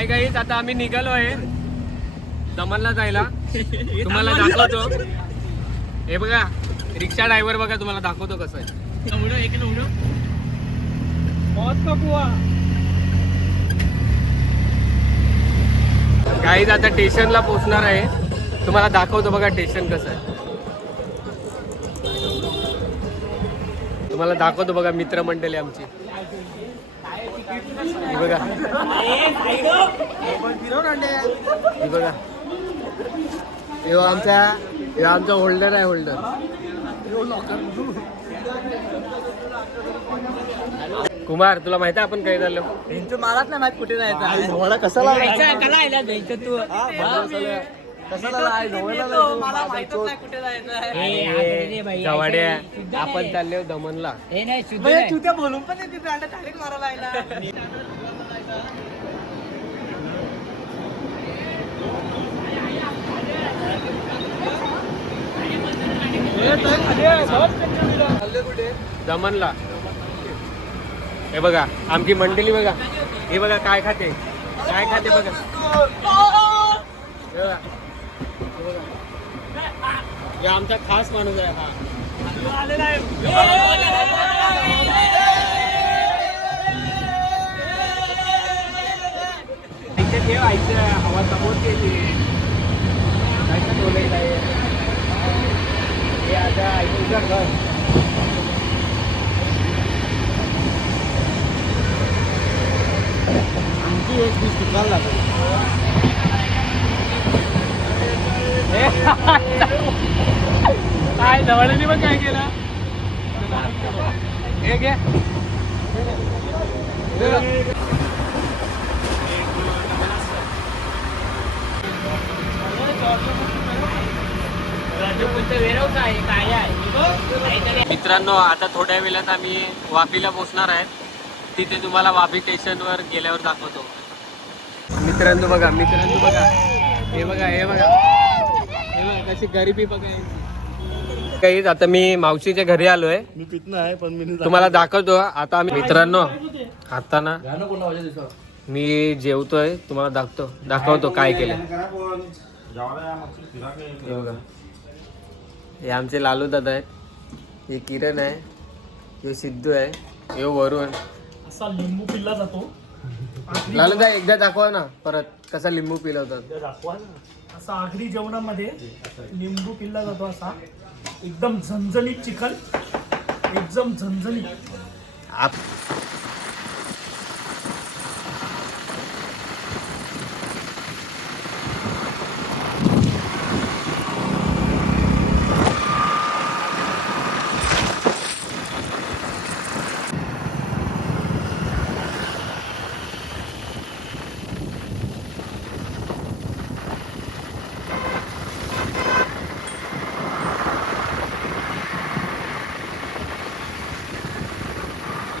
Hi guys, आता आम्ही निघालो आहे दमनला जायला. तुम्हाला दाखवतो. हे बघा रिक्षा ड्रायव्हर बघा, तुम्हाला दाखवतो कसं आहे. गाईज आता स्टेशनला पोहोचणार आहे. तुम्हाला दाखवतो बघा स्टेशन कसं आहे. तुम्हाला दाखवतो बघा मित्रमंडळी आमची. ही बघा ही बघा, हे आमचा होल्डर आहे. होल्डर कुमार, तुला माहिती आहे आपण काय झालं? मलाच नाही माहित कुठे जायचं. गवाड्या आपण चाललो दमनला. तू त्या बोलून पण नाही तिथे डायरेक्ट मारायला. दमनला. हे बघा आमची मंडळी बघा. हे बघा काय खाते बघा. हे बघा. हे आमचा खास माणूस आहे हा. ठेवायचं हवा समोर गेली. हे आता ऐकून घर. आमची एक दिवस निकाल काय जवळनी पण काय केलं. हे घे. मित्रांनो, आता थोड्या वेळात आम्ही वापीला पोहोचणार आहेत. तिथे तुम्हाला वापी स्टेशनवर गेल्यावर दाखवतो. मित्रांनो बघा. हे बघा कशी गरिबी बघा. काही आता मी मावशीच्या घरी आलोय. मी पित आहे पण मी तुम्हाला दाखवतो आता आम्ही. मित्रांनो आता ना मी जेवतोय. तुम्हाला दाखवतो काय केलं. हे बघा, हे आमचे लालू दादा आहेत. हे किरण आहे. हे सिद्धू आहे. हे वरुण. असा लिंबू पिल्ला जातो. लालू दादा एकदा दाखवा ना परत कसा लिंबू पिलवतात. दाखवा ना. असा आगरी जेवणामध्ये लिंबू पिल्ला जातो. असा एकदम झणझणीत चिकन. एकदम झणझणीत.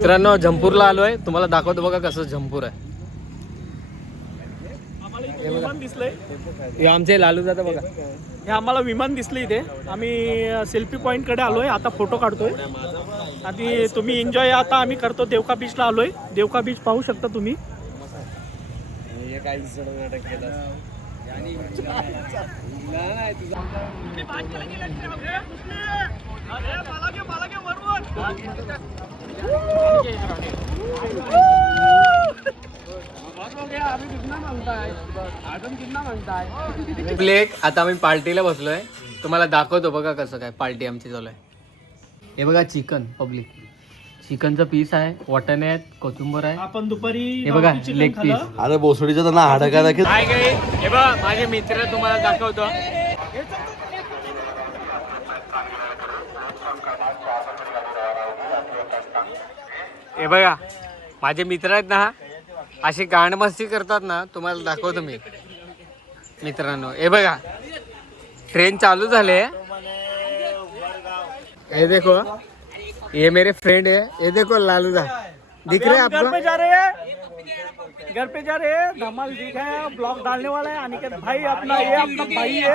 मित्रांनो झंपूरला आलोय. तुम्हाला दाखवतो बघा कसं झंपूर आहे. विमान दिसलंय. हे आमचे लालू दादा बघा. हे आम्हाला विमान दिसले इथे. आम्ही सेल्फी पॉइंट कडे आलोय. आता फोटो काढतोय. आणि तुम्ही एन्जॉय आता आम्ही करतो. देवका बीचला आलोय. देवका बीच पाहू शकता तुम्ही. प्लेट. आता आम्ही पार्टीला बसलोय. तुम्हाला दाखवतो बघा कसं काय पार्टी आमची चालू आहे. हे बघा चिकन पब्लिक. चिकनचा पीस आहे. वाटाणे आहेत. कोथिंबीर आहे. आपण दुपारी हे बघा लेग पीस. अरे बोसडीचं तर ना हाडका दाखल. काय काय. हे बघा माझे मित्र तुम्हाला दाखवतो. हे बघा माझे मित्र आहेत ना, अशी गाणमस्ती करतात ना. तुम्हाला दाखवतो मी मित्रांनो. हे बघा ट्रेन चालू झाले. ये देखो, ये मेरे फ्रेंड है. ये देखो लालूदा दिख रहे हैं आपको. घर पे जा रहे हैं. धमाल दिख है. ब्लॉग डालने वाला है अनिकेत भाई. अपना भाई है.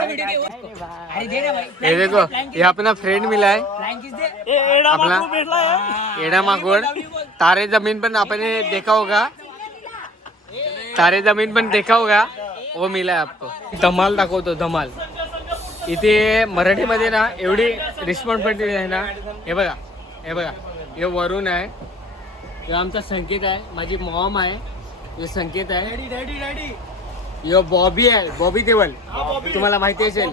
ये देखो, ये अपना फ्रेंड मिला है. अपना एडा मागोड. तारे जमीन पर आपने देखा होगा. तारे जमीन पण देखा होगा वो मिला है आपको. धमाल दाखवतो धमाल. इथे मराठीमध्ये ना एवढी रिस्पॉन्सिबिलिटी आहे ना. हे बघा हे वरुण आहे, हे आमचा संकेत आहे, माझी मॉम आहे, हे संकेत आहे, डॅडी यो बॉबी आहे, बॉबी देवल तुम्हाला माहिती असेल.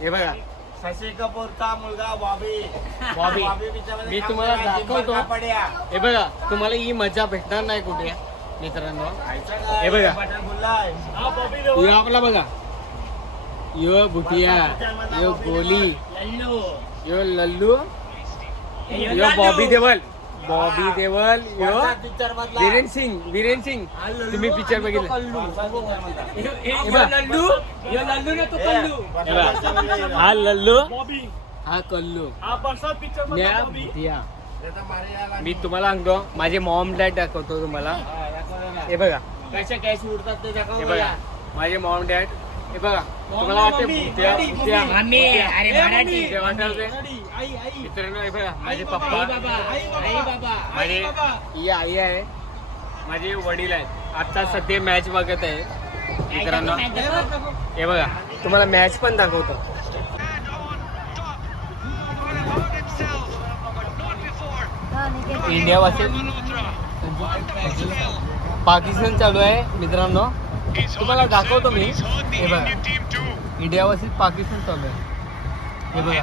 हे बघा शशी कपूरचा मुलगा बॉबी. बॉबी मी तुम्हाला दाखवतो. हे बघा तुम्हाला ही मजा भेटणार नाही कुठे मित्रांनो. हे बघा यो आपला बघा, यो भुटिया, यो गोली, यो लल्लू, यो बॉबी देवल, यो वीरेन सिंग. तुम्ही पिक्चर बघितलं. हा लल्लू, हा कल्लू, मी तुम्हाला सांगतो माझे मॉम डॅड दाखवतो तुम्हाला. हे बघा कसे कॅश उडतात ते दाखव. हे बघा माझे मॉम डॅड. हे बघा तुम्हाला वाटते मित्रांनो. हे बघा माझे पप्पा, माझे ही आई आहे, माझे वडील आहेत. आता सध्या मॅच बघत आहे मित्रांनो. हे बघा तुम्हाला मॅच पण दाखवतो. इंडिया वर्सेस पाकिस्तान चालू आहे मित्रांनो. तुम्हाला दाखवतो मी. हे बघा इंडिया वर्सेस पाकिस्तान चालू आहे. हे बघा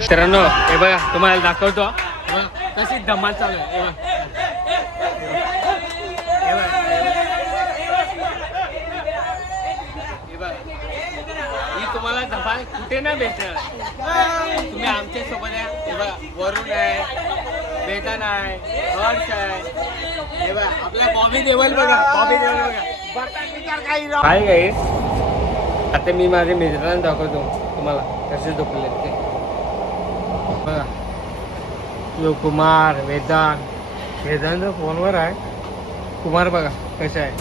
मित्रांनो, हे बघा तुम्हाला दाखवतो कशी धमाल चालू आहे. हे बघा ही तुम्हाला धमाल कुठे नाही भेटणार. तुम्ही आमच्या सोबत आहे. हे बघा वरुण आहे, वेतन आहे, हर्ष आहे. हे बघा आपला बॉबी देवल बघा, बॉबी देवल बघा. काय काय आता मी माझ्या मित्रांना दाखवतो तुम्हाला कसे झोपले ते. बघा यो कुमार, वेदांत फोनवर आहे. कुमार बघा कसा आहे.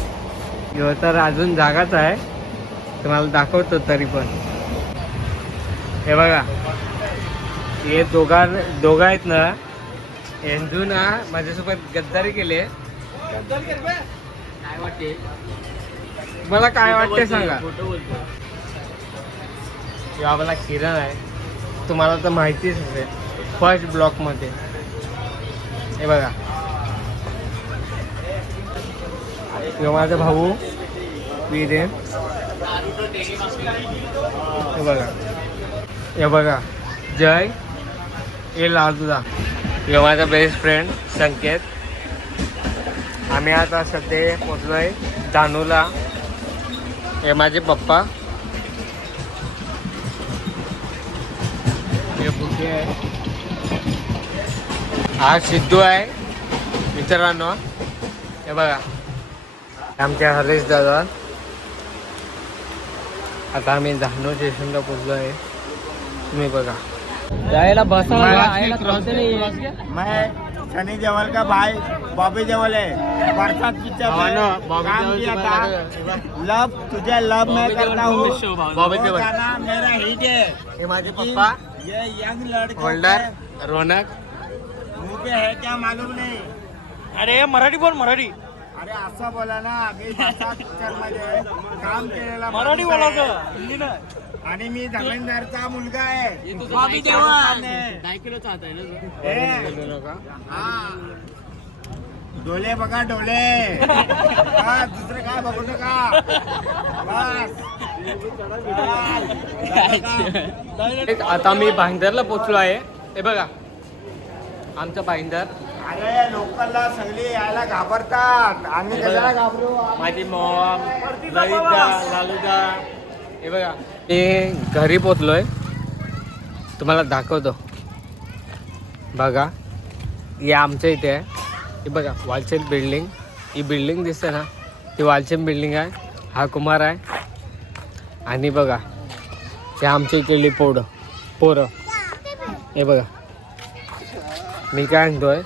यो तर अजून जागाच आहे, तुम्हाला दाखवतो तरी पण. हे बघा हे दोघं आहेत ना, यांजू ना माझ्यासोबत गद्दारी केले. काय वाटते मला, काय वाटते सांगा. आपला किरण आहे, तुम्हाला तर माहितीच असेल फर्स्ट ब्लॉक मध्ये. हे बघा माझा भाऊ वीरेन. हे बघा जय, हे लालूदा, हे माझा बेस्ट फ्रेंड संकेत. आम्ही आता सध्या पोचलोय धानूला. हे माझे पप्पा, हे बुके आहे, हा सिद्धू आहे मित्रांनो. हे बघा आमच्या हरेश दादा. आता आम्ही धानू स्टेशनला पोचलो आहे. तुम्ही बघा जायला बसायला क्रॉस नाही. मैं सनी देओल का भाई बॉबी देओल है. बरसात पिक्चर में काम किया था. लव तुझे लव मैं करता हूँ. बॉबी वो देओल. गाना मेरा हिट है. हे माझे पप्पा ये यंग लड़के होल्डर रौनक. मुंह पे है क्या मालूम नहीं. अरे मराठी बोल, मराठी अरे असं बोला ना. मी बरसात पिक्चर मध्ये काम केलेला मराठी माणूस आहे. बोलायचं, हिंदी नाही. आणि मी धर्मेंद्रचा मुलगा आहे. बॉबी देओल. हा डोले बघा डोले. हा दुसरं काय बघू नका बस. आता मी भाईंदरला पोचलो आहे. हे बघा आमचं भाईंदर. अरे लोकलला सगळी यायला घाबरतात. आम्ही कशाला घाबरू. माझी मॉम, ललिता, लालूदा. हे बघा मी घरी पोचलोय, तुम्हाला दाखवतो. बघा हे आमच्या इथे आहे. हे बघा वालचंद बिल्डिंग. ही बिल्डिंग दिसते ना, ती वालचंद बिल्डिंग आहे. हा कुमार आहे. आणि बघा हे आमच्या इकडली पोरं. हे बघा मी काय म्हणतोय,